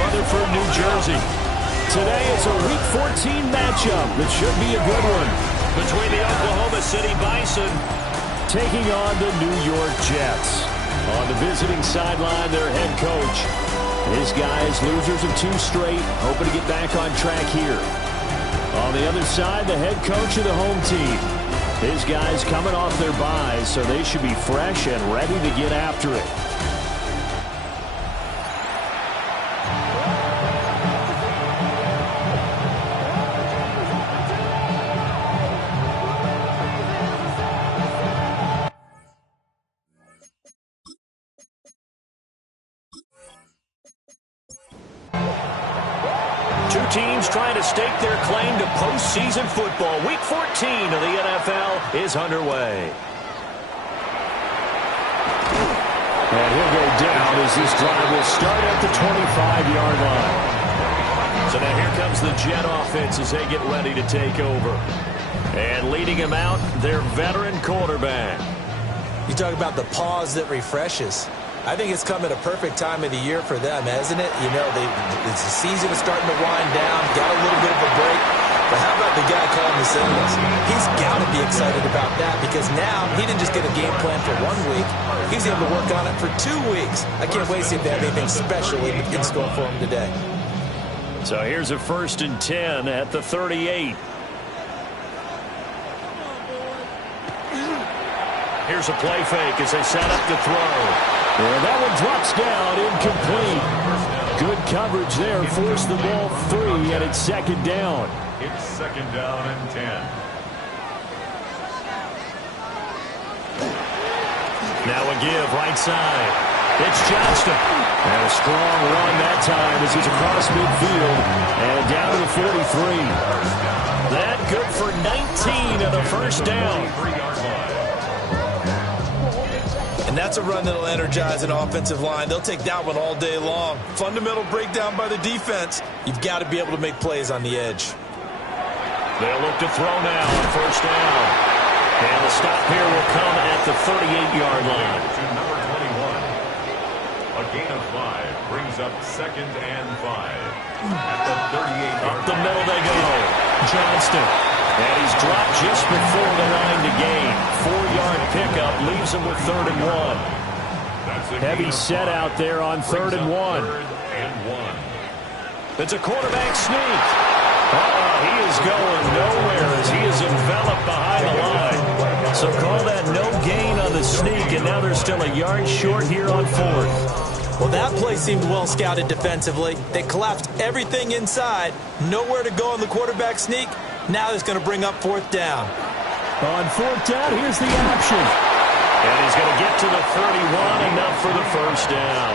Rutherford, New Jersey. Today is a Week 14 matchup that should be a good one between the Oklahoma City Bison taking on the New York Jets. On the visiting sideline, their head coach. His guys, losers of 2 straight, hoping to get back on track here. On the other side, the head coach of the home team. His guys coming off their byes, so they should be fresh and ready to get after it. Two teams trying to stake their claim to postseason football. Week 14 of the NFL is underway. And he'll go down as this drive will start at the 25-yard line. So now here comes the Jet offense as they get ready to take over. And leading him out, their veteran quarterback. You talk about the pause that refreshes. I think it's come at a perfect time of the year for them, hasn't it? You know, it's the season is starting to wind down, got a little bit of a break. But how about the guy calling the signals? He's got to be excited about that because now he didn't just get a game plan for 1 week. He's able to work on it for 2 weeks. I can't wait to see if they have anything special in store for him today. So here's a 1st and 10 at the 38. Here's a play fake as they set up to throw. And that one drops down, incomplete. Good coverage there, forced the ball free, and it's 2nd down. It's 2nd down and 10. Now a give, right side. It's Johnston. And a strong run that time as he's across midfield and down to the 43. That good for 19 and a 1st down. And that's a run that'll energize an offensive line. They'll take that one all day long. Fundamental breakdown by the defense. You've got to be able to make plays on the edge. They'll look to throw now on 1st down. And the stop here will come at the 38-yard line. To number 21. A gain of 5 brings up 2nd and 5. At the 38-yard line. Up the middle they go. Johnston. And he's dropped just before the line to gain. 4-yard pickup leaves him with 3rd and 1. Heavy set out there on 3rd and 1. It's a quarterback sneak. He is going nowhere as he is enveloped behind the line. So call that no gain on the sneak, and now they're still a yard short here on 4th. Well, that play seemed well scouted defensively. They collapsed everything inside. Nowhere to go on the quarterback sneak. Now it's going to bring up 4th down. On 4th down, here's the option. And he's going to get to the 31, enough for the 1st down.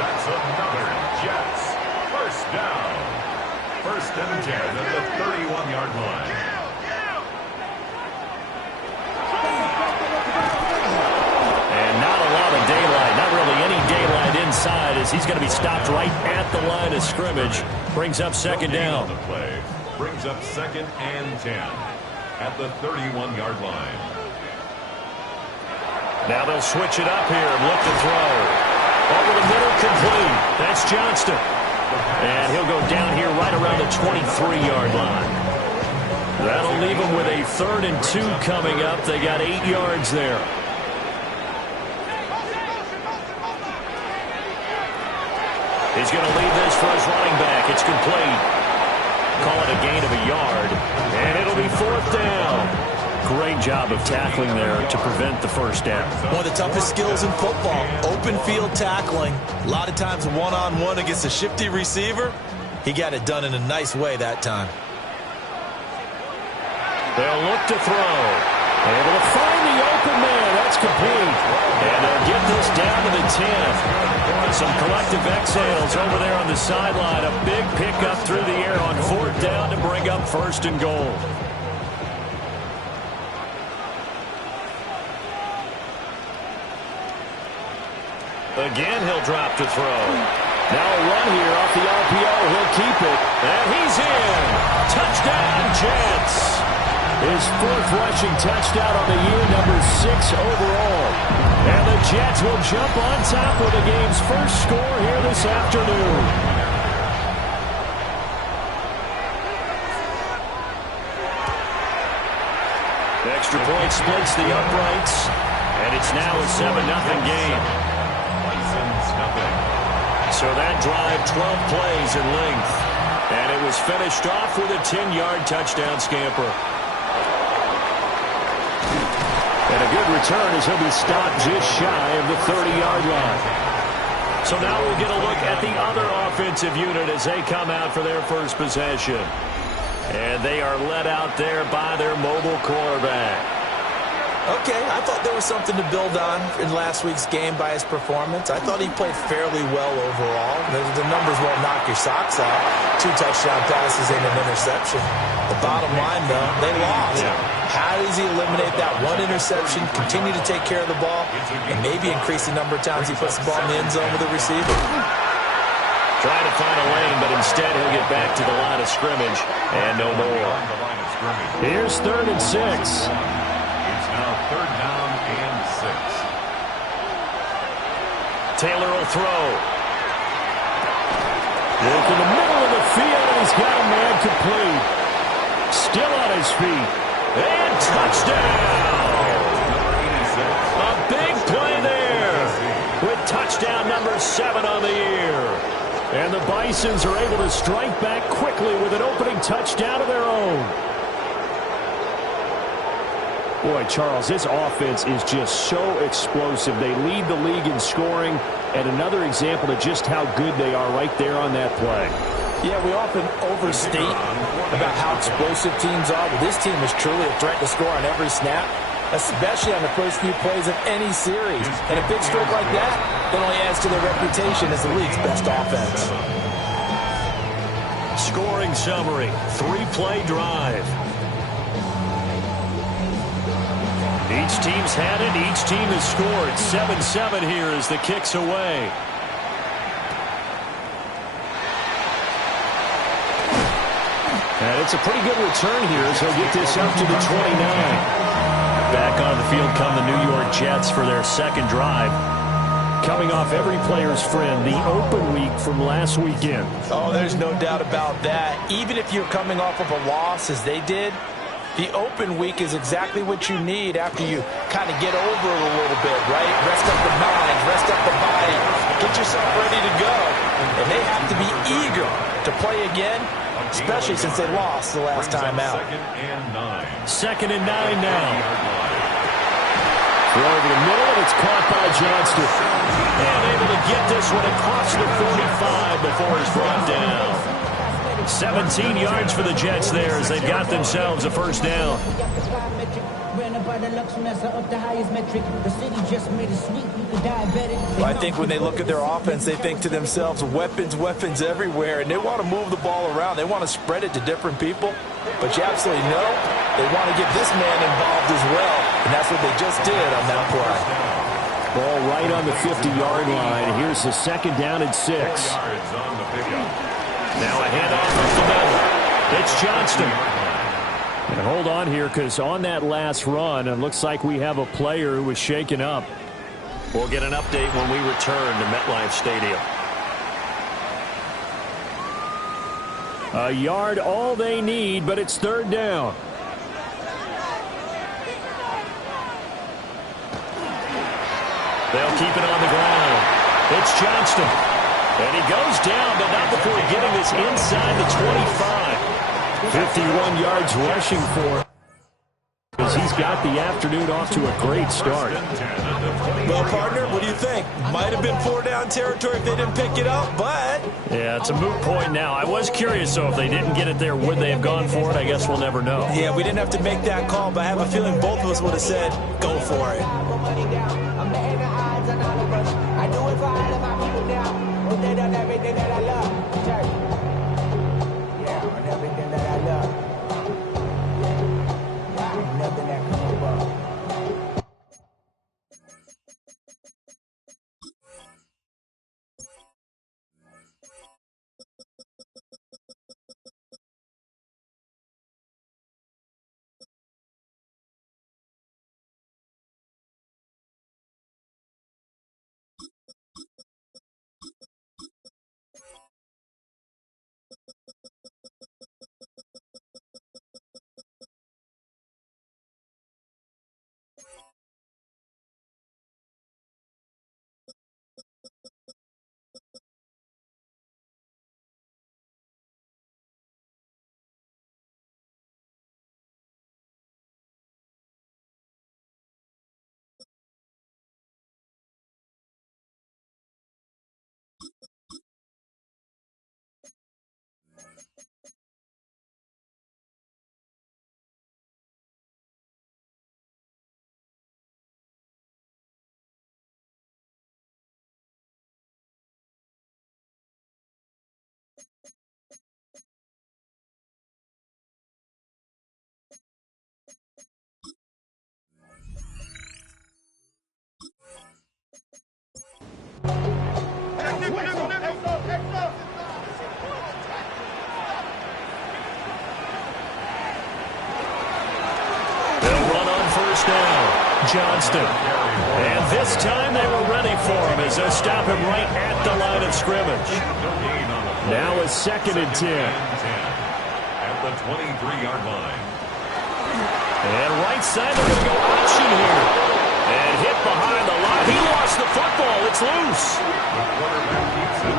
That's another Jets 1st down. 1st and 10 at the 31-yard line. And not a lot of daylight, not really any daylight inside as he's going to be stopped right at the line of scrimmage. Brings up 2nd down. The play brings up 2nd and 10 at the 31-yard line. Now they'll switch it up here and look to throw. Over the middle, complete. That's Johnston. And he'll go down here right around the 23-yard line. That'll leave him with a 3rd and 2 coming up. They got 8 yards there. He's going to leave this for his running back. It's complete. Call it a gain of a yard. And it'll be 4th down. Great job of tackling there to prevent the 1st down. One of the toughest skills in football, open field tackling. A lot of times one-on-one against a shifty receiver. He got it done in a nice way that time. They'll look to throw. Able to find the open man. That's complete. And they'll get this down to the 10. Some collective exhales over there on the sideline. A big pickup through the air on 4th down to bring up 1st and goal. Again, he'll drop to throw. Now a run here off the RPO. He'll keep it. And he's in. Touchdown, Jets. His 4th rushing touchdown on the year, number 6 overall. And the Jets will jump on top with the game's first score here this afternoon. extra point splits the uprights, and it's now a 7-0 game. Bisons nothing. So that drive, 12 plays in length, and it was finished off with a 10-yard touchdown scamper. And a good return as he'll be stopped just shy of the 30-yard line. So now we'll get a look at the other offensive unit as they come out for their first possession. And they are led out there by their mobile quarterback. Okay, I thought there was something to build on in last week's game by his performance. I thought he played fairly well overall. The numbers won't knock your socks off. 2 touchdown passes and an interception. The bottom line, though, they lost. How does he eliminate that one interception, continue to take care of the ball, and maybe increase the number of times he puts the ball in the end zone with a receiver? Trying to find a lane, but instead he'll get back to the line of scrimmage and no more. Here's 3rd and 6. It's now 3rd down and 6. Taylor will throw. Look in the middle of the field, and he's got a man complete. Still on his feet. And touchdown! A big play there with touchdown number 7 on the year. And the Bisons are able to strike back quickly with an opening touchdown of their own. Boy, Charles, this offense is just so explosive. They lead the league in scoring, and another example of just how good they are right there on that play. Yeah, we often overstate about how explosive teams are, but this team is truly a threat to score on every snap, especially on the first few plays of any series. And a big stroke like that only adds to their reputation as the league's best offense. Scoring summary, 3-play drive. Each team's had it. Each team has scored. 7-7 here as the kick's away. And it's a pretty good return here as he'll get this up to the 29. Back on the field come the New York Jets for their second drive. Coming off every player's friend, the open week from last weekend. Oh, there's no doubt about that. Even if you're coming off of a loss as they did, the open week is exactly what you need after you kind of get over it a little bit, right? Rest up the mind, rest up the body, get yourself ready to go. And they have to be eager to play again, especially since they lost the last time out. 2nd and 9 now. Throw over the middle, and it's caught by Johnston. And able to get this one across the 45 before he's brought down. 17 yards for the Jets there as they've got themselves a first down. Well, I think when they look at their offense, they think to themselves, weapons, weapons everywhere, and they want to move the ball around. They want to spread it to different people, but you absolutely know they want to get this man involved as well, and that's what they just did on that play. Ball right on the 50-yard line. Here's the 2nd down and 6. Now a handoff up the middle. It's Johnston. And hold on here, because on that last run, it looks like we have a player who was shaken up. We'll get an update when we return to MetLife Stadium. A yard all they need, but it's 3rd down. They'll keep it on the ground. It's Johnston. And he goes down, but not before getting this inside the 25. 51 yards rushing for him. Because he's got the afternoon off to a great start. Well, partner, what do you think? Might have been 4-down territory if they didn't pick it up, but... Yeah, it's a moot point now. I was curious, though, if they didn't get it there, would they have gone for it? I guess we'll never know. Yeah, we didn't have to make that call, but I have a feeling both of us would have said, go for it. I do it for all of my people now. They done everything that I love. Johnston. And this time they were ready for him as they stop him right at the line of scrimmage. Now a 2nd and 10. At the 23-yard line. And right side, they're going to go option here. And hit behind the line. He lost the football. It's loose. The quarterback keeps it.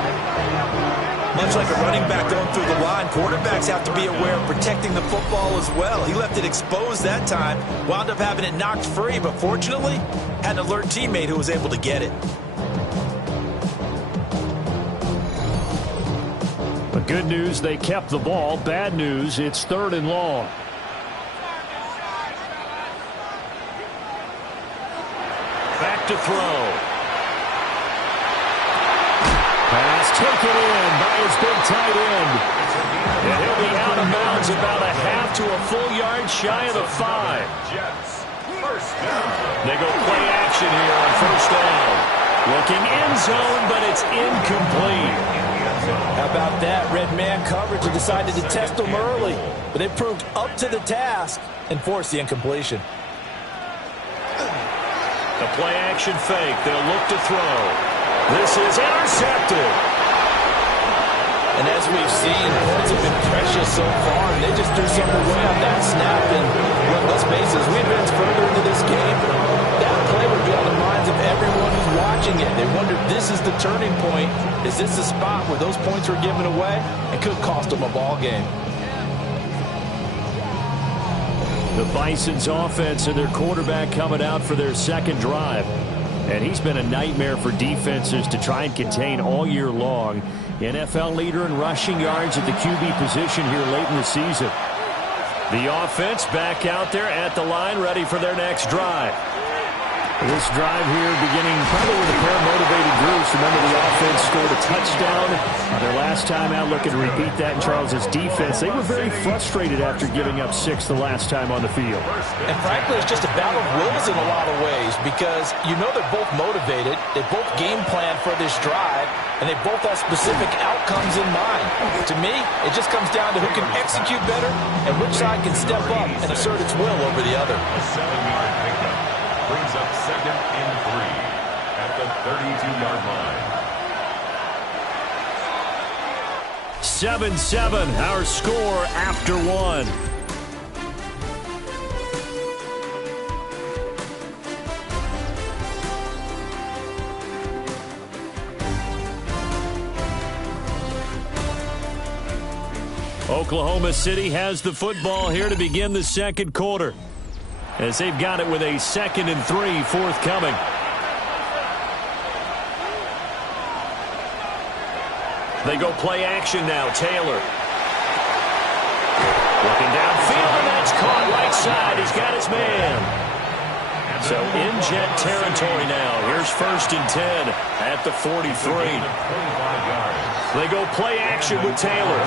Much like a running back going through the line, quarterbacks have to be aware of protecting the football as well. He left it exposed that time, wound up having it knocked free, but fortunately, had an alert teammate who was able to get it. But good news, they kept the ball. Bad news, it's 3rd and long. Back to throw. Pass taken in by his big tight end. And he'll be out of bounds about a half to a full yard shy of the 5. Jets, first down. They go play action here on 1st down. Looking end zone, but it's incomplete. How about that? Red man coverage and decided to test them early, but they proved up to the task and forced the incompletion. The play action fake. They'll look to throw. This is intercepted. And as we've seen, points have been precious so far, and they just threw something away on that snap. And look, let's face it, as we advance further into this game, that play would be on the minds of everyone who's watching it. They wonder if this is the turning point. Is this the spot where those points were given away and could cost them a ball game? The Bisons offense and their quarterback coming out for their 2nd drive. And he's been a nightmare for defenses to try and contain all year long. NFL leader in rushing yards at the QB position here late in the season. The offense back out there at the line, ready for their next drive. This drive here beginning probably with a pair of motivated groups. Remember, the offense scored a touchdown their last time out, looking to repeat that in Charles's defense. They were very frustrated after giving up 6 the last time on the field. And frankly, it's just a battle of wills in a lot of ways because you know they're both motivated, they both game plan for this drive, and they both have specific outcomes in mind. To me, it just comes down to who can execute better and which side can step up and assert its will over the other. A 7-yard pickup brings up 2nd and 3 at the 32-yard line. 7-7, our score after 1. Oklahoma City has the football here to begin the 2nd quarter, as they've got it with a 2nd and 3 forthcoming. They go play action now. Taylor. Looking downfield, and that's caught right side. He's got his man. So in Jet territory now. Here's 1st and 10 at the 43. They go play action with Taylor.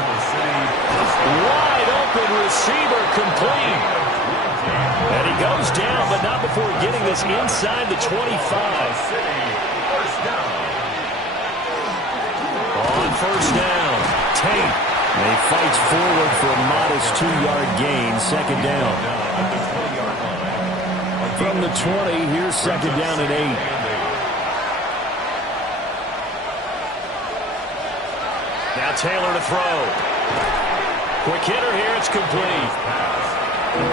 Wide open receiver complete. And he goes down, but not before getting this inside the 25. On 1st down, Tate. And he fights forward for a modest 2-yard gain, 2nd down. From the 20, here's 2nd down and 8. Now Taylor to throw. Quick hitter here, it's complete.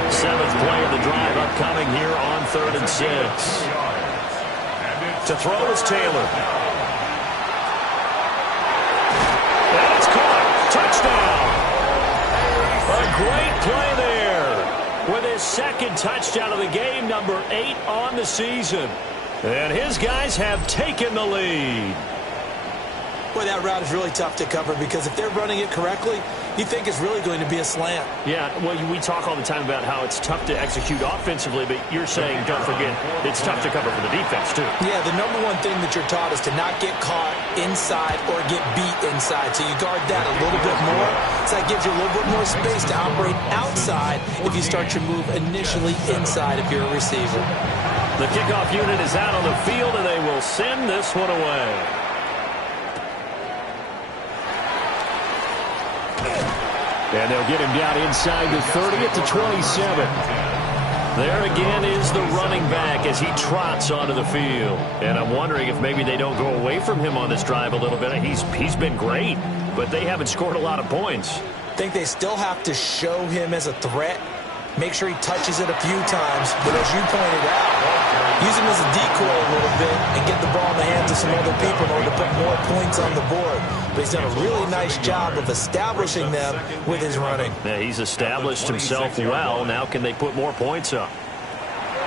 7th play of the drive upcoming here on 3rd and 6. To throw is Taylor. And it's caught. Touchdown. A great play there. With his 2nd touchdown of the game, number 8 on the season. And his guys have taken the lead. Boy, that route is really tough to cover because if they're running it correctly, you think it's really going to be a slant. Yeah, well, we talk all the time about how it's tough to execute offensively, but you're saying, don't forget, it's tough to cover for the defense, too. Yeah, the number one thing that you're taught is to not get caught inside or get beat inside. So you guard that a little bit more. So that gives you a little bit more space to operate outside if you start your move initially inside if you're a receiver. The kickoff unit is out on the field, and they will send this one away. And they'll get him down inside the 30 at the 27. There again is the running back as he trots onto the field. And I'm wondering if maybe they don't go away from him on this drive a little bit. He's been great, but they haven't scored a lot of points. I think they still have to show him as a threat. Make sure he touches it a few times. But as you pointed out, use him as a decoy a little bit and get the ball in the hands of some other people in order to put more points on the board. But he's done a really nice job of establishing them with his running. Yeah, he's established himself well. Now can they put more points up?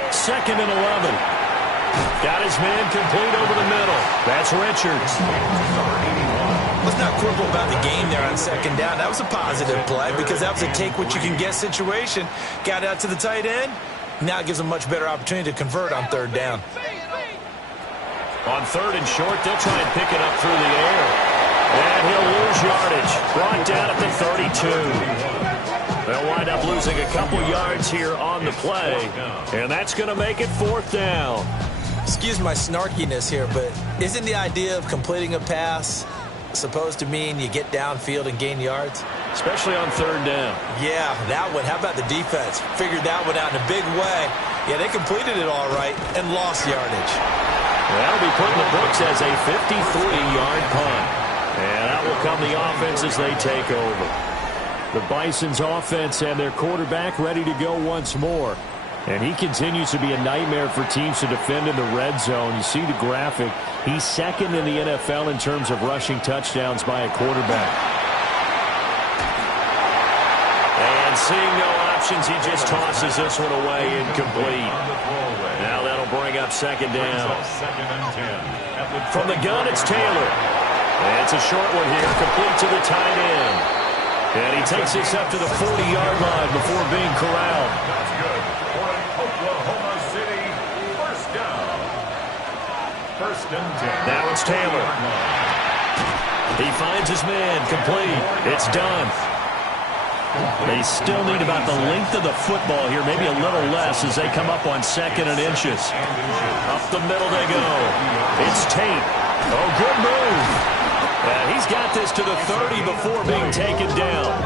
2nd and 11. Got his man complete over the middle. That's Richards. Let's not quibble about the game there on 2nd down. That was a positive play because that was a take-what-you-can-get situation. Got out to the tight end. Now it gives them a much better opportunity to convert on 3rd down. On 3rd and short, they'll try and pick it up through the air. And he'll lose yardage. Brought down at the 32. They'll wind up losing a couple yards here on the play. And that's going to make it 4th down. Excuse my snarkiness here, but isn't the idea of completing a pass supposed to mean you get downfield and gain yards? Especially on 3rd down. Yeah, that one. How about the defense? Figured that one out in a big way. Yeah, they completed it all right and lost yardage. That'll be put in the books as a 53-yard punt. And that will come the offense as they take over. The Bisons offense and their quarterback ready to go once more. And he continues to be a nightmare for teams to defend in the red zone. You see the graphic. He's 2nd in the NFL in terms of rushing touchdowns by a quarterback. And seeing no options, he just tosses this one away incomplete. Now that'll bring up 2nd down. From the gun, it's Taylor. And it's a short one here, complete to the tight end. And he takes this up to the 40-yard line before being corralled. That's good. For an Oklahoma City first down. 1st and 10. Now it's Taylor. He finds his man, complete. It's done. They still need about the length of the football here, maybe a little less as they come up on 2nd and inches. Up the middle they go. It's Tate. Oh, good move. He's got this to the 30 before being taken down.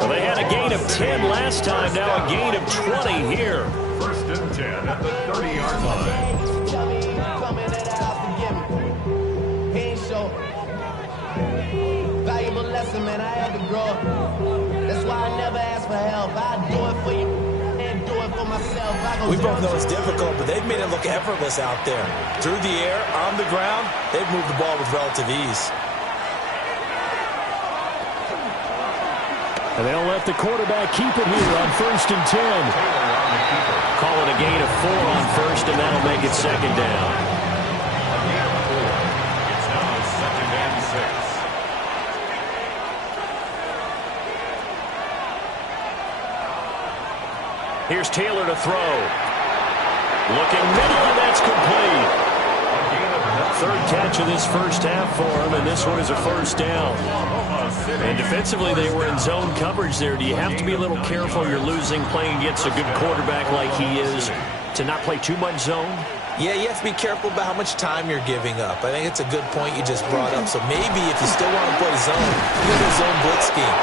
Well, they had a gain of 10 last time, now a gain of 20 here. 1st and 10 at the 30-yard line. Valuable lesson, man. I had to grow up. That's why I never ask for help. I do it for you and do it for myself. We both know it's difficult, but they've made it look effortless out there. Through the air, on the ground, they've moved the ball with relative ease. And they'll let the quarterback keep it here on 1st and 10. Call it a gain of 4 on 1st, and that'll make it 2nd down. It's now 2nd and 6. Here's Taylor to throw. Looking middle, and that's complete. 3rd catch of this first half for him, and this one is a 1st down. And defensively, they were in zone coverage there. Do you have to be a little careful? You're losing, playing against a good quarterback like he is, to not play too much zone? Yeah, you have to be careful about how much time you're giving up. I think it's a good point you just brought up. So maybe if you still want to play zone, you have a zone blitz scheme.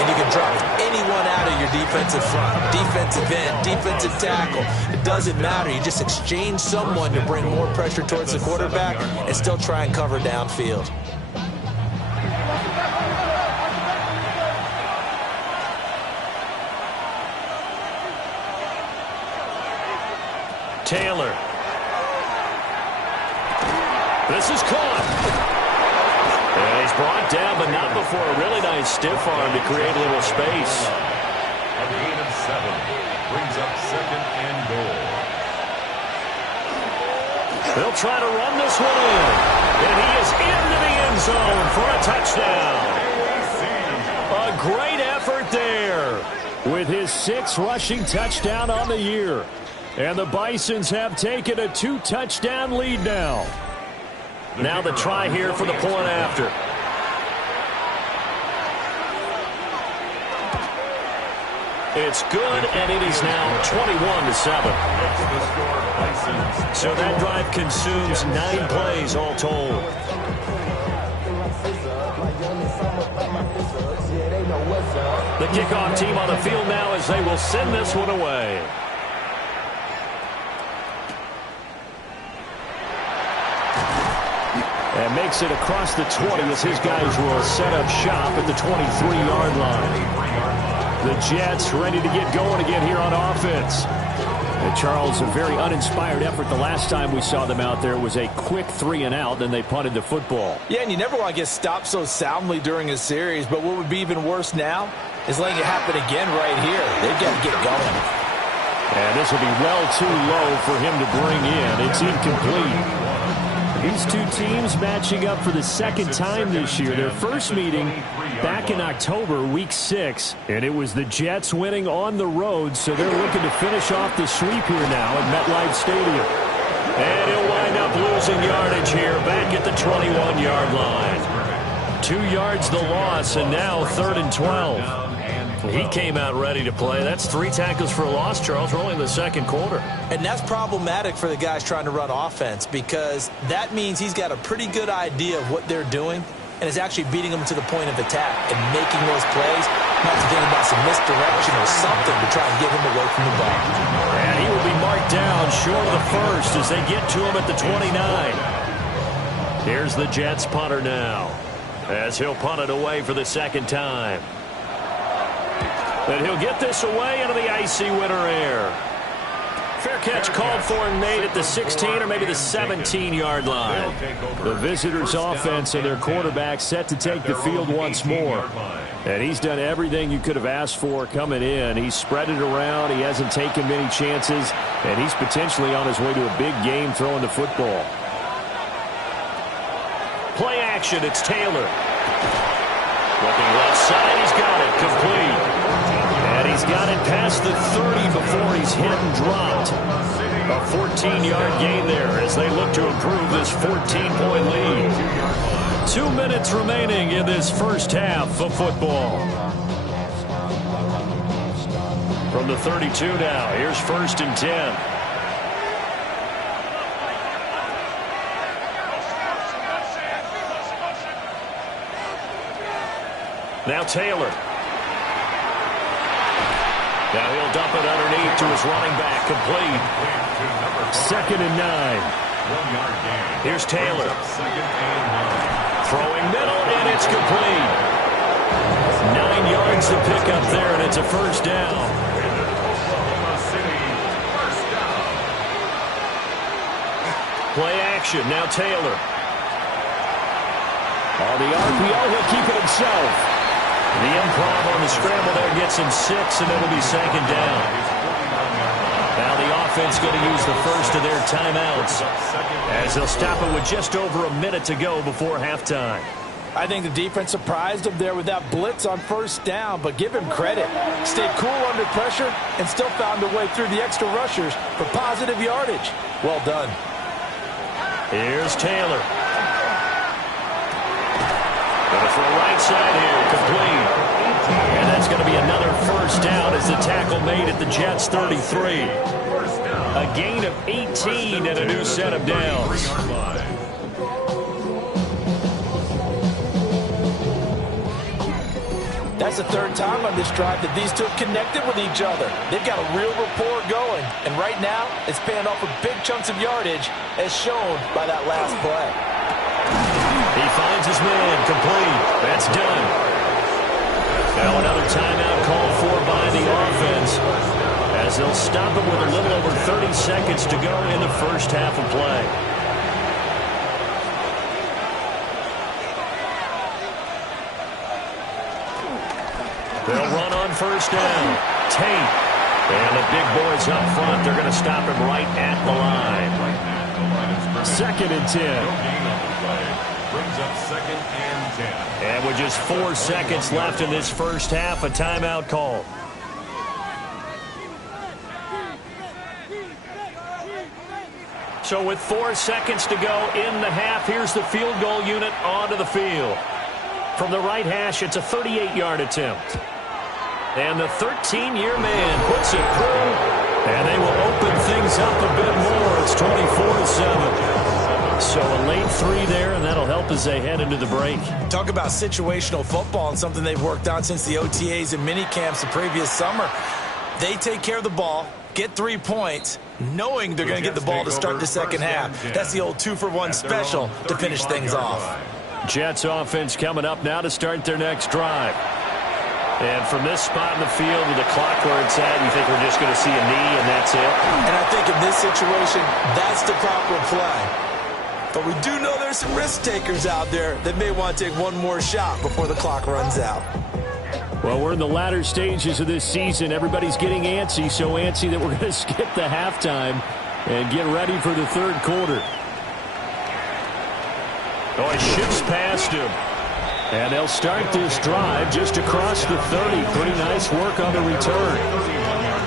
And you can drop anyone out of your defensive front, defensive end, defensive tackle. It doesn't matter. You just exchange someone to bring more pressure towards the quarterback and still try and cover downfield. Taylor. This is caught. And he's brought down, but not before a really nice stiff arm to create a little space. A gain of 7 brings up 2nd and goal. They'll try to run this one in. And he is into the end zone for a touchdown. A great effort there with his 6th rushing touchdown on the year. And the Bisons have taken a 2-touchdown lead now. Now the try here for the point after. It's good, and it is now 21-7. So that drive consumes 9 plays all told. The kickoff team on the field now as they will send this one away. And makes it across the 20 as his guys will set up shop at the 23-yard line. The Jets ready to get going again here on offense. And Charles, a very uninspired effort the last time we saw them out there. It was a quick 3-and-out, then they punted the football. Yeah, and you never want to get stopped so soundly during a series, but what would be even worse now is letting it happen again right here. They've got to get going. And this will be well too low for him to bring in. It's incomplete. These two teams matching up for the second time this year. Their first meeting back in October, week 6, and it was the Jets winning on the road, so they're looking to finish off the sweep here now at MetLife Stadium. And he'll wind up losing yardage here back at the 21-yard line. 2 yards the loss, and now 3rd and 12. He came out ready to play. That's 3 tackles for a loss, Charles. We're only in the second quarter. And that's problematic for the guys trying to run offense because that means he's got a pretty good idea of what they're doing and is actually beating them to the point of attack and making those plays, not to think about some misdirection or something to try and get him away from the ball. And he will be marked down short of the first as they get to him at the 29. Here's the Jets punter now as he'll punt it away for the second time. And he'll get this away into the icy winter air. Fair catch called for and made at the 16 or maybe the 17-yard line. The visitors' offense and their quarterback set to take the field once more. And he's done everything you could have asked for coming in. He's spread it around. He hasn't taken many chances. And he's potentially on his way to a big game throwing the football. Play action. It's Taylor. Looking left side. He's got it. Complete. And he's got it past the 30 before he's hit and dropped. A 14-yard gain there as they look to improve this 14-point lead. 2 minutes remaining in this first half of football. From the 32 now, here's 1st and 10. Now Taylor. Now he'll dump it underneath to his running back. Complete. 2nd and 9. Here's Taylor. Throwing middle, and it's complete. 9 yards to pick up there, and it's a first down. Play action. Now Taylor. On the RPO, he'll keep it himself. The improv on the scramble there gets him 6, and it'll be 2nd down. Now the offense going to use the first of their timeouts as they'll stop it with just over a minute to go before halftime. I think the defense surprised him there with that blitz on 1st down, but give him credit. Stayed cool under pressure and still found a way through the extra rushers for positive yardage. Well done. Here's Taylor. For a right side here, complete. And that's going to be another first down as the tackle made at the Jets' 33. A gain of 18 and a new set of downs. That's the 3rd time on this drive that these two have connected with each other. They've got a real rapport going, and right now it's paying off with big chunks of yardage as shown by that last play. He finds his man. Complete. That's done. Now another timeout called for by the offense as they'll stop it with a little over 30 seconds to go in the first half of play. They'll run on 1st down. Tate. And the big boys up front, they're going to stop him right at the line. 2nd and 10. Brings up 2nd and 10. And with just 4 seconds left in this first half, a timeout call. So with 4 seconds to go in the half, here's the field goal unit onto the field. From the right hash, it's a 38-yard attempt. And the 13-year man puts it through, and they will open things up a bit more. It's 24-7. So a late 3 there, and that'll help as they head into the break. Talk about situational football and something they've worked on since the OTAs and mini camps the previous summer. They take care of the ball, get 3 points, knowing they're going to get the ball to start the second half. That's the old 2-for-1 special to finish things off. Jets offense coming up now to start their next drive. And from this spot in the field with the clock where it's at, you think we're just going to see a knee and that's it? And I think in this situation, that's the proper play. But we do know there's some risk takers out there that may want to take one more shot before the clock runs out. Well, we're in the latter stages of this season. Everybody's getting antsy, so antsy that we're going to skip the halftime and get ready for the third quarter. Oh, he shifts past him. And they'll start this drive just across the 30. Pretty nice work on the return.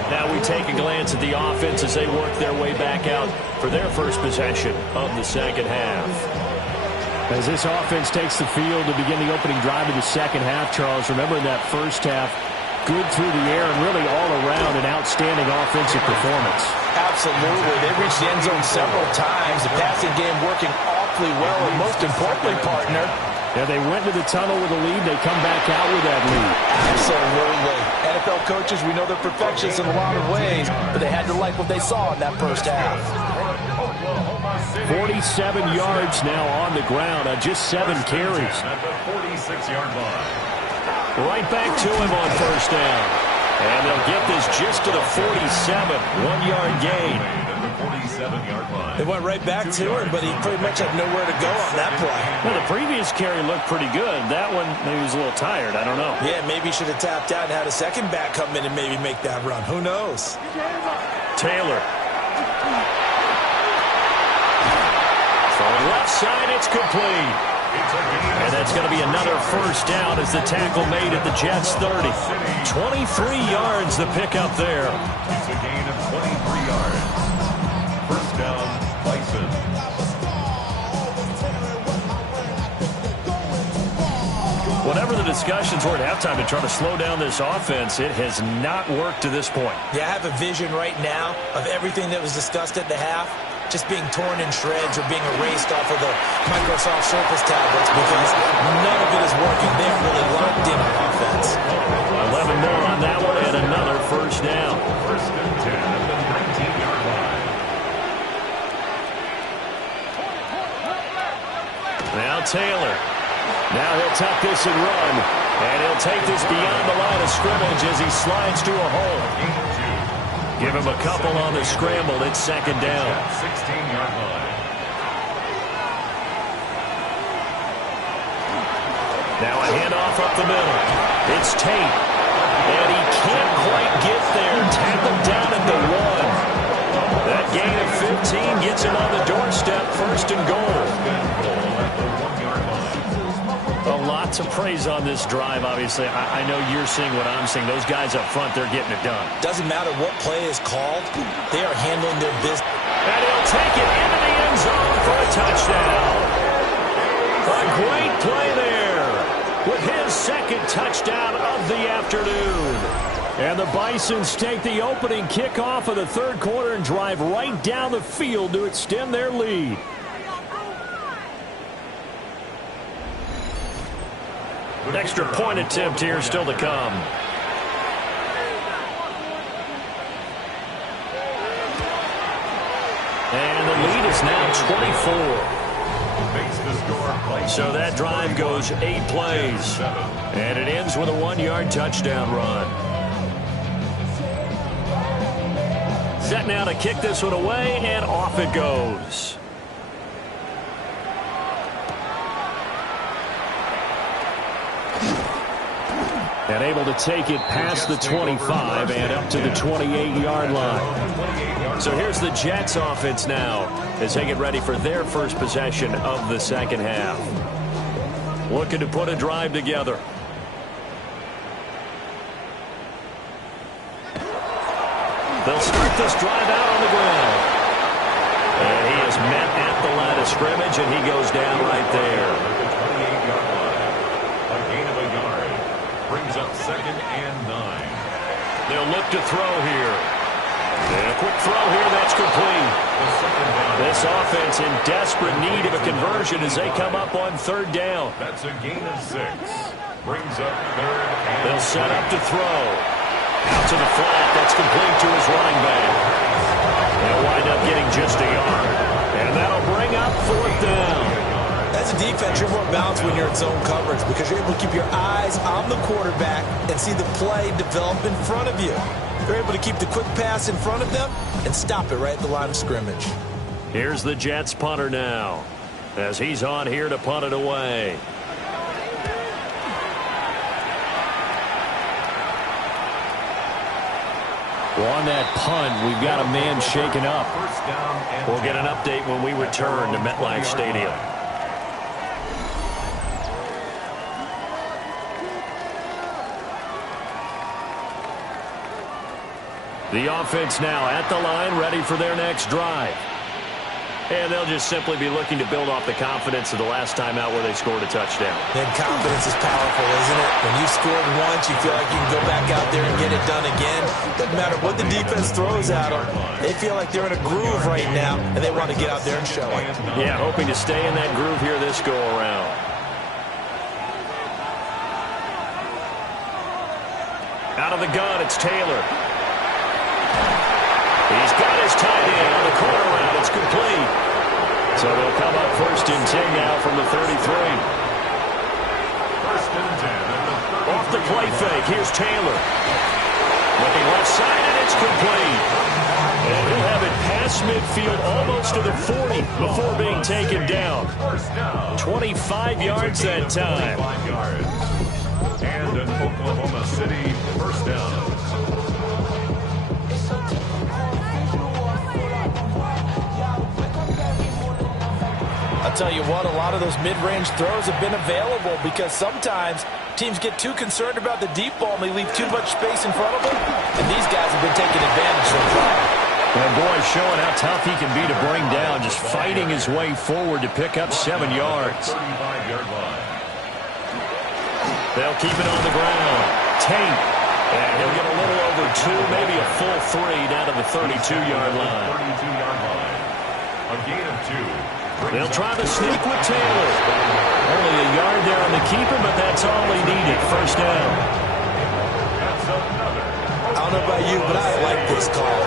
Now we take a glance at the offense as they work their way back out for their first possession of the second half. As this offense takes the field to begin the opening drive of the second half, Charles, remember in that first half, good through the air and really all around an outstanding offensive performance. Absolutely. They reached the end zone several times. The passing game working awfully well, and most importantly, partner, yeah, they went to the tunnel with a lead. They come back out with that lead. Absolutely. NFL coaches, we know they're perfectionists in a lot of ways, but they had to like what they saw in that first half. 47 yards now on the ground on just 7 carries. At the 46-yard line. Right back to him on first down. And they'll get this just to the 47. 1-yard gain. At the 47-yard line. They went right back to him, but he pretty much had nowhere to go on that play. Well, the previous carry looked pretty good. That one, maybe he was a little tired. I don't know. Yeah, maybe he should have tapped out and had a second back come in and maybe make that run. Who knows? Taylor. From the left side, it's complete. And that's going to be another first down as the tackle made at the Jets' 30. 23 yards the pickup there. It's a gain of 23 yards. First down, Bison. Whatever the discussions were at halftime to try to slow down this offense, it has not worked to this point. Yeah, I have a vision right now of everything that was discussed at the half just being torn in shreds or being erased off of the Microsoft Surface tablets because none of it is working. They're really locked in on offense. 11 more on that one and another first down. First and 10 at the 19-yard line. Now Taylor. Now he'll tuck this and run. And he'll take this beyond the line of scrimmage as he slides to a hole. Give him a couple on the scramble. It's second down. 16-yard line. Now a handoff up the middle. It's Tate. And he can't quite get there. Tackled down at the 1. That gain of 15 gets him on the doorstep. First and goal. A lot to praise on this drive, obviously. I know you're seeing what I'm seeing. Those guys up front, they're getting it done. Doesn't matter what play is called. They are handling their business. And he'll take it into the end zone for a touchdown. A great play there with his second touchdown of the afternoon. And the Bisons take the opening kickoff of the third quarter and drive right down the field to extend their lead. Extra point attempt here still to come. And the lead is now 24. So that drive goes 8 plays. And it ends with a 1-yard touchdown run. Set now to kick this one away, and off it goes. And able to take it past the 25 and up to the 28-yard line. So here's the Jets offense now as they get ready for their first possession of the second half. Looking to put a drive together. They'll start this drive out on the ground. And he is met at the line of scrimmage, and he goes down right there. Brings up second and 9. They'll look to throw here. And a quick throw here, that's complete. This offense in desperate need of a conversion as they come up on third down. That's a gain of 6. Brings up third and They'll set up to throw. Out to the flat, that's complete to his running back. just a yard. And that'll bring up 4th down. As a defense, you're more balanced when you're in zone coverage because you're able to keep your eyes on the quarterback and see the play develop in front of you. You're able to keep the quick pass in front of them and stop it right at the line of scrimmage. Here's the Jets punter now as he's on here to punt it away. On that punt, we've got a man shaken up. We'll get an update when we return to MetLife Stadium. The offense now at the line, ready for their next drive. And they'll just simply be looking to build off the confidence of the last time out where they scored a touchdown. And confidence is powerful, isn't it? When you scored once, you feel like you can go back out there and get it done again. Doesn't matter what the defense throws at them. They feel like they're in a groove right now, and they want to get out there and show it. Yeah, hoping to stay in that groove here this go-around. Out of the gun, it's Taylor. He's got his tight end on the corner route. It's complete. So they'll come up 1st and 10 now from the 33. 1st and 10. Off the play fake, here's Taylor. Looking left side, and it's complete. And he'll have it past midfield almost to the 40 before being taken down. 25 yards that time. 25 yards. And an Oklahoma City 1st down. I'll tell you what, a lot of those mid-range throws have been available because sometimes teams get too concerned about the deep ball and they leave too much space in front of them, and these guys have been taking advantage so far. And boy, showing how tough he can be to bring down, just fighting his way forward to pick up 7 yards. 35-yard line. They'll keep it on the ground. Tate. And he'll get a little over 2, maybe a full 3 down to the 32-yard line. 32-yard line. A gain of 2. They'll try the sneak with Taylor. Only a yard there on the keeper, but that's all he needed. 1st down. I don't know about you, but I like this call.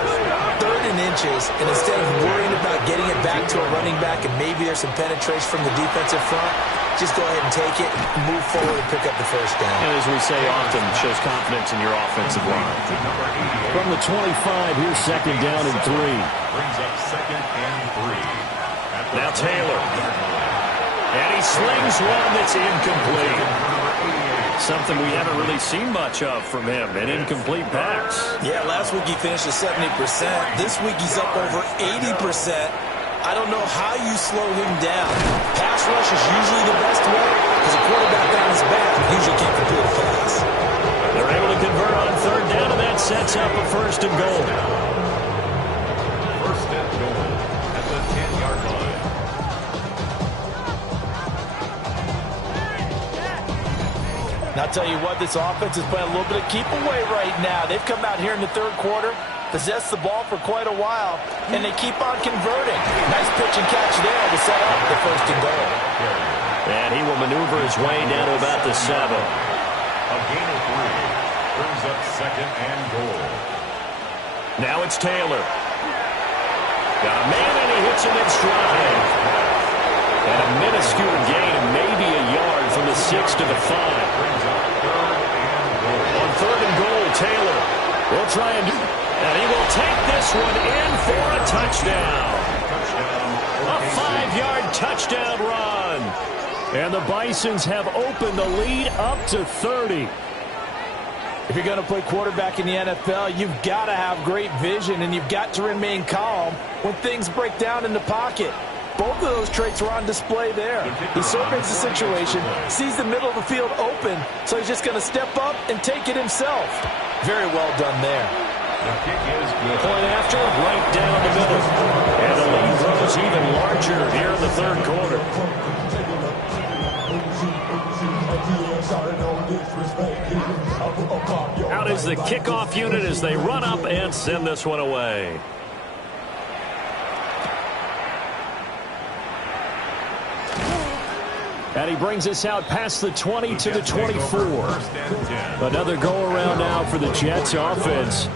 3rd and inches, and instead of worrying about getting it back to a running back and maybe there's some penetration from the defensive front, just go ahead and take it, move forward, and pick up the 1st down. And as we say often, shows confidence in your offensive line. From the 25, here's 2nd down and 3. Brings up 2nd and 3. Now Taylor. And he slings one that's incomplete. Something we haven't really seen much of from him, an incomplete pass. Yeah, last week he finished at 70%. This week he's up over 80%. I don't know how you slow him down. Pass rush is usually the best way because a quarterback on his back usually can't complete a pass. They're able to convert on 3rd down, and that sets up a 1st and goal. 1st and goal at the 10-yard line. And I'll tell you what, this offense is playing a little bit of keep away right now. They've come out here in the 3rd quarter, possessed the ball for quite a while, and they keep on converting. Nice pitch and catch there to set up the 1st and goal. And he will maneuver his way down to about the 7. A gain of 3 brings up 2nd and goal. Now it's Taylor. Got a man, and he hits him in stride. And a minuscule gain of maybe a yard from the 6 to the 5. On 3rd and goal, Taylor will try and do, and he will take this one in for a touchdown. A 5-yard touchdown run. And the Bisons have opened the lead up to 30. If you're going to play quarterback in the NFL, you've got to have great vision, and you've got to remain calm when things break down in the pocket. Both of those traits were on display there. He surveys the situation, sees the middle of the field open, so he's just going to step up and take it himself. Very well done there. The kick is good. Point after, right down the middle. And the lead grows even larger here in the 3rd quarter. Out is the kickoff unit as they run up and send this one away. And he brings us out past the 20 to the 24. Another go-around now for the Jets offense.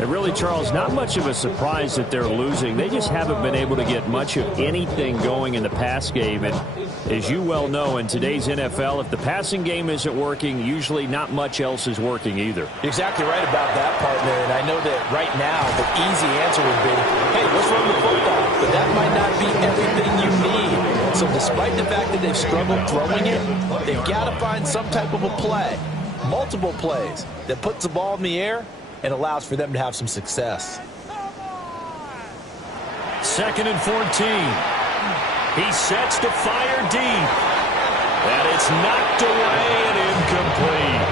And really, Charles, not much of a surprise that they're losing. They just haven't been able to get much of anything going in the pass game. And as you well know, in today's NFL, if the passing game isn't working, usually not much else is working either. You're exactly right about that, partner. And I know that right now the easy answer would be, hey, let's run the football. But that might not be everything you need. So despite the fact that they've struggled throwing it, they've got to find some type of a play, multiple plays, that puts the ball in the air and allows for them to have some success. 2nd and 14. He sets to fire deep. And it's knocked away and incomplete.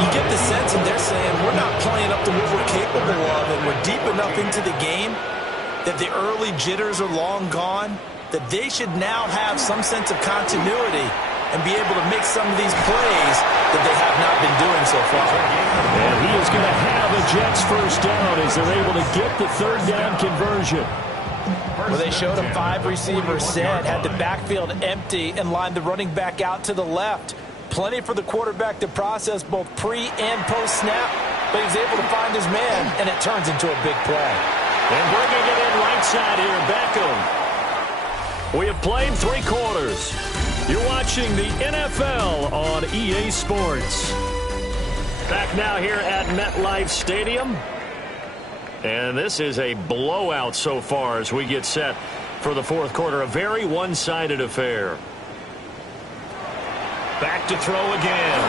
You get the sense that they're saying we're not playing up to what we're capable of, and we're deep enough into the game that the early jitters are long gone, that they should now have some sense of continuity and be able to make some of these plays that they have not been doing so far. And he is going to have a Jets first down as they're able to get the 3rd down conversion. Well, they showed a 5-receiver set, had the backfield empty, and lined the running back out to the left. Plenty for the quarterback to process both pre- and post-snap, but he's able to find his man, and it turns into a big play. And bringing it in right side here, Beckham. We have played 3 quarters. You're watching the NFL on EA Sports. Back now here at MetLife Stadium. And this is a blowout so far as we get set for the 4th quarter. A very one-sided affair. Back to throw again.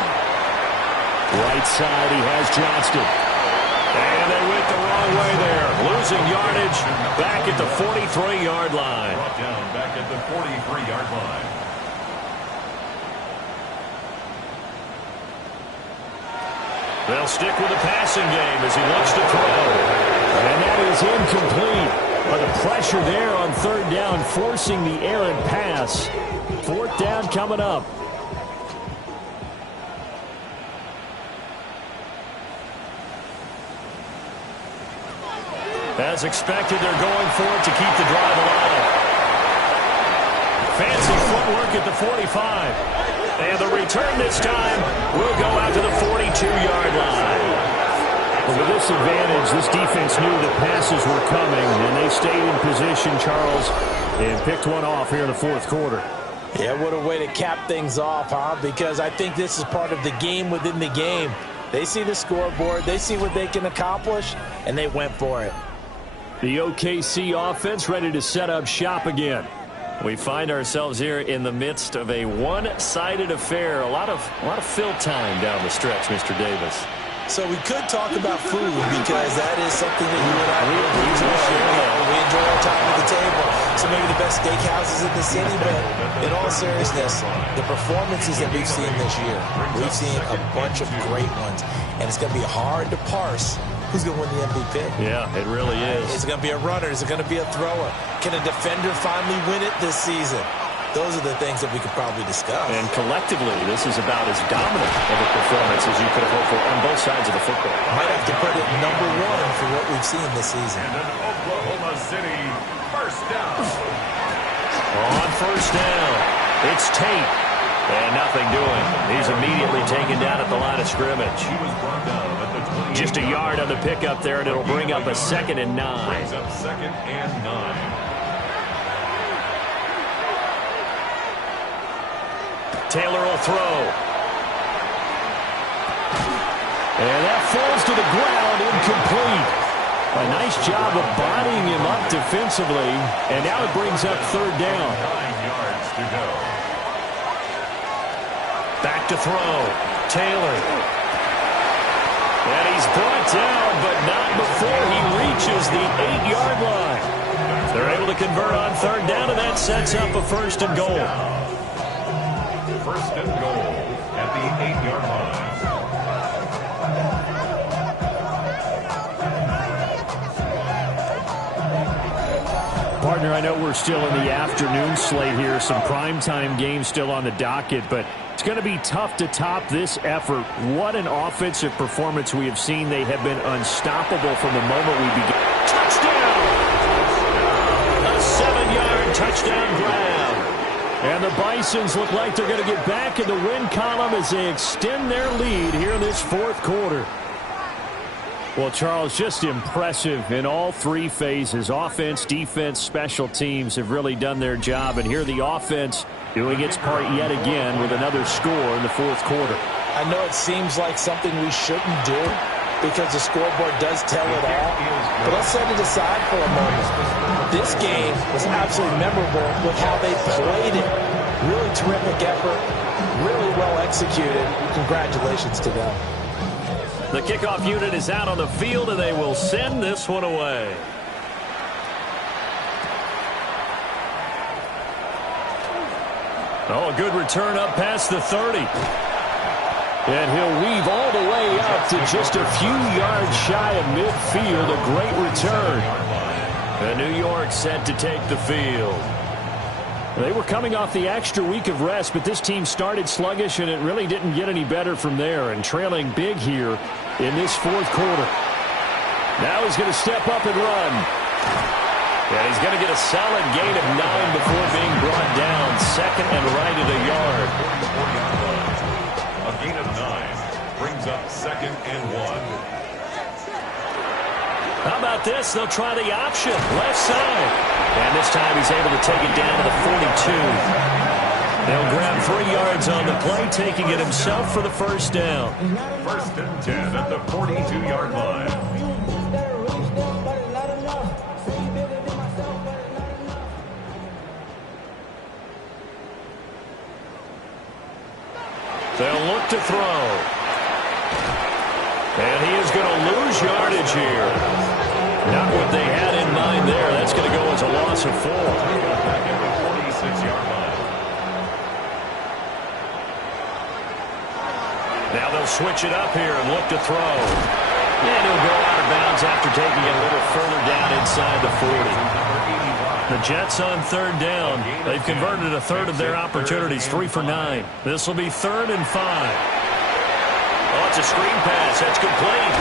Right side, he has Johnston. And they went the wrong way there. Losing yardage back at the 43-yard line. Brought down back at the 43-yard line. They'll stick with the passing game as he looks to throw. And that is incomplete. But the pressure there on 3rd down, forcing the errant pass. 4th down coming up. As expected, they're going for it to keep the drive alive. Fancy footwork at the 45. And the return this time will go out to the 42-yard line. Well, with this advantage, this defense knew that passes were coming, and they stayed in position, Charles, and picked one off here in the 4th quarter. Yeah, what a way to cap things off, huh? Because I think this is part of the game within the game. They see the scoreboard, they see what they can accomplish, and they went for it. The OKC offense ready to set up shop again. We find ourselves here in the midst of a one-sided affair. A lot of fill time down the stretch, Mr. Davis. So we could talk about food because that is something that you and I really enjoy. We enjoy our time at the table. So maybe the best steakhouses in the city, but in all seriousness, the performances that we've seen this year, we've seen a bunch of great ones, and it's going to be hard to parse who's going to win the MVP. Yeah, it really is. Is it going to be a runner? Is it going to be a thrower? Can a defender finally win it this season? Those are the things that we could probably discuss. And collectively, this is about as dominant of a performance as you could have hoped for on both sides of the football. Might have to put it #1 for what we've seen this season. And an Oklahoma City first down. On 1st down, it's Tate. And nothing doing. He's immediately taken down at the line of scrimmage. He was brought down at the 28. Just a yard on the pickup there, and it'll bring up a 2nd and 9. Brings up 2nd and 9. Taylor will throw. And that falls to the ground, incomplete. A nice job of bodying him up defensively. And now it brings up 3rd down. 9 yards to go. Back to throw. Taylor. And he's brought down, but not before he reaches the 8-yard line. They're able to convert on 3rd down, and that sets up a 1st and goal. 1st and goal at the 8-yard line. Partner, I know we're still in the afternoon slate here. Some primetime games still on the docket, but it's going to be tough to top this effort. What an offensive performance we have seen. They have been unstoppable from the moment we began. Touchdown! A 7-yard touchdown grab. And the Bisons look like they're going to get back in the win column as they extend their lead here in this 4th quarter. Well, Charles, just impressive in all three phases. Offense, defense, special teams have really done their job. And here the offense doing its part yet again with another score in the fourth quarter. I know it seems like something we shouldn't do because the scoreboard does tell it all. But let's set it aside for a moment. This game was absolutely memorable with how they played it. Really terrific effort, really well executed. Congratulations to them. The kickoff unit is out on the field, and they will send this one away. Oh, a good return up past the 30. And he'll weave all the way up to just a few yards shy of midfield. A great return. And New York set to take the field. They were coming off the extra week of rest, but this team started sluggish, and it really didn't get any better from there, and trailing big here in this fourth quarter. Now he's going to step up and run. And he's going to get a solid gain of 9 before being brought down. Second and right at a yard. A gain of 9 brings up second and 1. How about this? They'll try the option. Left side. And this time he's able to take it down to the 42. They'll grab 3 yards on the play, taking it himself for the first down. First and 10 at the 42-yard line. They'll look to throw. And he is going to lose yardage here. Not what they had in mind there. That's going to go as a loss of 4. Back at the 46-yard line. Now they'll switch it up here and look to throw. And he'll go out of bounds after taking it a little further down inside the 40. The Jets on third down. They've converted a third of their opportunities, 3 for 9. This will be 3rd and 5. Oh, it's a screen pass. That's complete.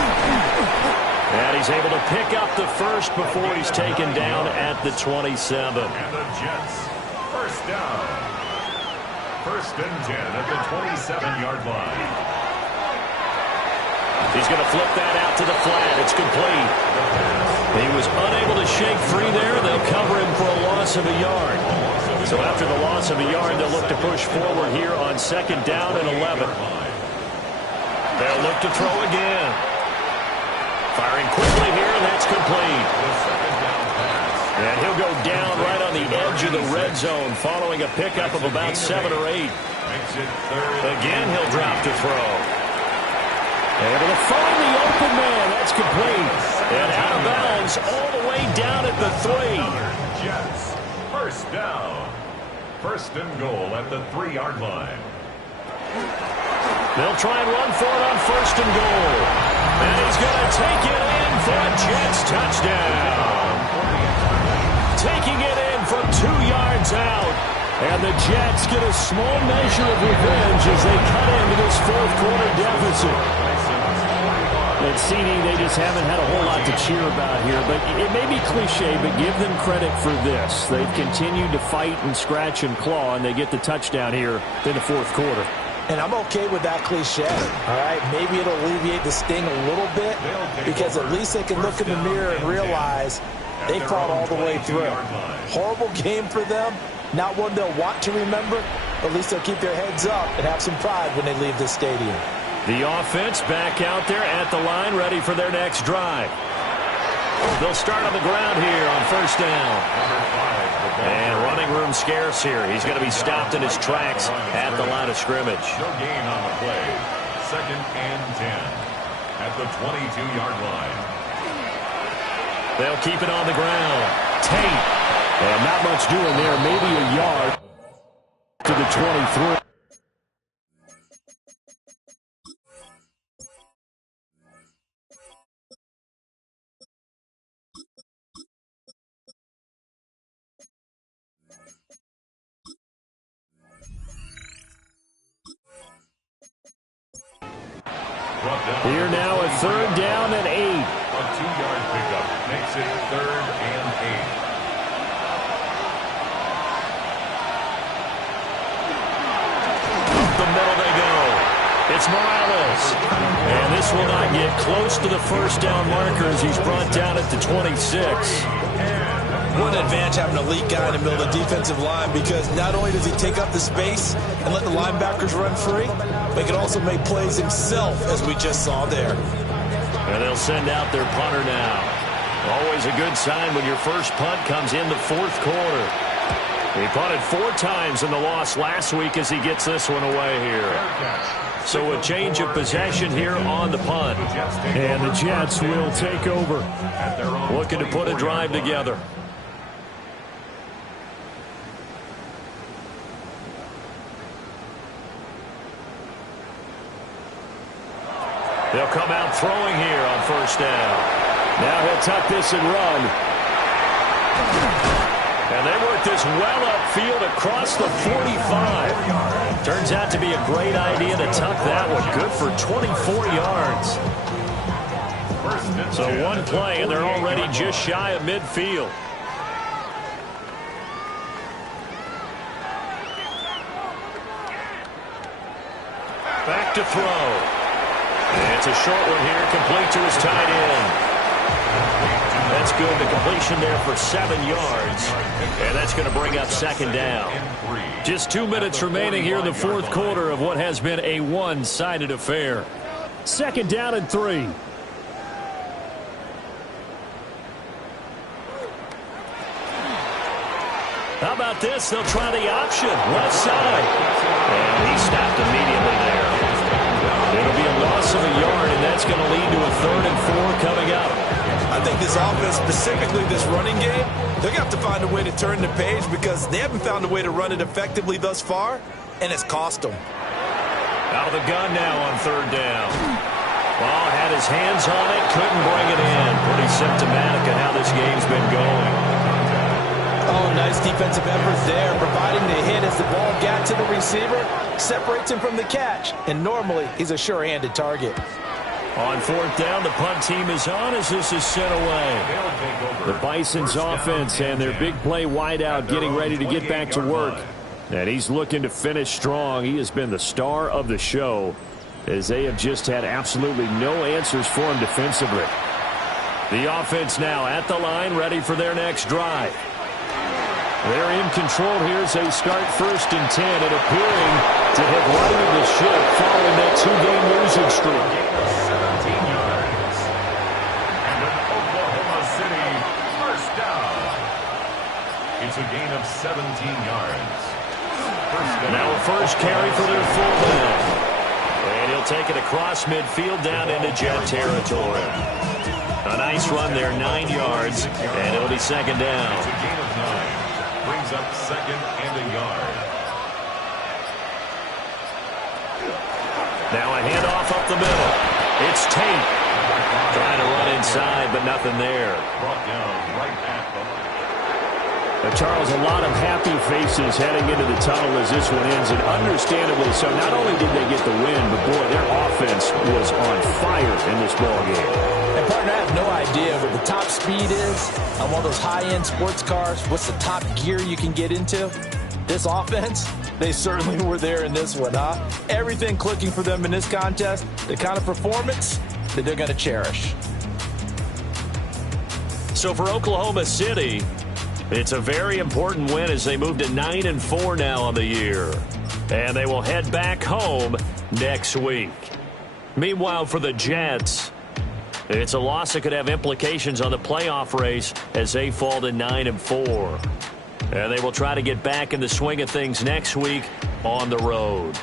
And he's able to pick up the first before he's taken down at the 27. And the Jets, first down. First and 10 at the 27-yard line. He's going to flip that out to the flat. It's complete. He was unable to shake free there. They'll cover him for a loss of a yard. So after the loss of a yard, they'll look to push forward here on second down and 11. They'll look to throw again. Firing quickly here, and that's complete. And he'll go down right on the edge of the red zone following a pickup of about 7 or 8. Again, he'll drop to throw. Able to find the open man. That's complete. And out of bounds all the way down at the 3. Jets, first down. First and goal at the 3-yard line. They'll try and run for it on first and goal. And he's going to take it in for a Jets touchdown. Taking it in from 2 yards out. And the Jets get a small measure of revenge as they cut into this fourth quarter deficit. And seeming they just haven't had a whole lot to cheer about here. But it may be cliche, but give them credit for this. They've continued to fight and scratch and claw, and they get the touchdown here in the fourth quarter. And I'm okay with that cliche, all right? Maybe it'll alleviate the sting a little bit because at least they can look in the mirror and realize they fought all the way through. Horrible game for them, not one they'll want to remember, but at least they'll keep their heads up and have some pride when they leave this stadium. The offense back out there at the line, ready for their next drive. They'll start on the ground here on first down. And running room scarce here. He's going to be stopped in his tracks at the line of scrimmage. No gain on the play. Second and 10 at the 22-yard line. They'll keep it on the ground. Tate. And not much doing there. Maybe a yard to the 23. Here now a third down and 8. A 2-yard pickup makes it 3rd and 8. Up the middle they go. It's Morales. And this This will not get close to the first down marker as he's brought down at the 26. What an advantage having a lead guy in the middle of the defensive line, because not only does he take up the space and let the linebackers run free, but he can also make plays himself, as we just saw there. And they'll send out their punter now. Always a good sign when your first punt comes in the fourth quarter. He punted 4 times in the loss last week as he gets this one away here. So a change of possession here on the punt. And the Jets will take over, looking to put a drive together. They'll come out throwing here on first down. Now he'll tuck this and run. And they work this well upfield across the 45. Turns out to be a great idea to tuck that one. Good for 24 yards. So one play, and they're already just shy of midfield. Back to throw. And it's a short one here, complete to his tight end. That's good. The completion there for 7 yards. And that's going to bring up second down. Just 2 minutes remaining here in the fourth quarter of what has been a one-sided affair. Second down and 3. How about this? They'll try the option. Left side. And he stopped immediately there. It'll be a loss of a yard, and that's going to lead to a 3rd and 4 coming up. I think this offense, specifically this running game, they're going to have to find a way to turn the page, because they haven't found a way to run it effectively thus far, and it's cost them. Out of the gun now on 3rd down. Ball had his hands on it, couldn't bring it in. Pretty symptomatic of how this game's been going. Oh, nice defensive effort there, providing the hit as the ball got to the receiver, separates him from the catch, and normally he's a sure-handed target. On 4th down, the punt team is on as this is sent away. The Bisons offense and their big play wideout getting ready to get back to work. And he's looking to finish strong. He has been the star of the show, as they have just had absolutely no answers for him defensively. The offense now at the line, ready for their next drive. They're in control here as they start 1st and 10, and appearing to have righted the ship following that 2-game losing streak. 17 yards. And an Oklahoma City first down. It's a gain of 17 yards. Now a first carry for their fullback. And he'll take it across midfield down into Jet territory. A nice run there, 9 yards, and it'll be second down. It's a gain of 9. Brings up 2nd and a yard. Now a handoff up the middle. It's Tate. Trying to run inside, but nothing there. Brought down right at the line. Charles, a lot of happy faces heading into the tunnel as this one ends, and understandably so. Not only did they get the win, but boy, their offense was on fire in this ball game. And partner, I have no idea what the top speed is on one of those high-end sports cars. What's the top gear you can get into? This offense, they certainly were there in this one, huh? Everything clicking for them in this contest, the kind of performance that they're going to cherish. So for Oklahoma City, it's a very important win as they move to 9-4 now on the year. And they will head back home next week. Meanwhile, for the Jets, it's a loss that could have implications on the playoff race as they fall to 9-4. And they will try to get back in the swing of things next week on the road.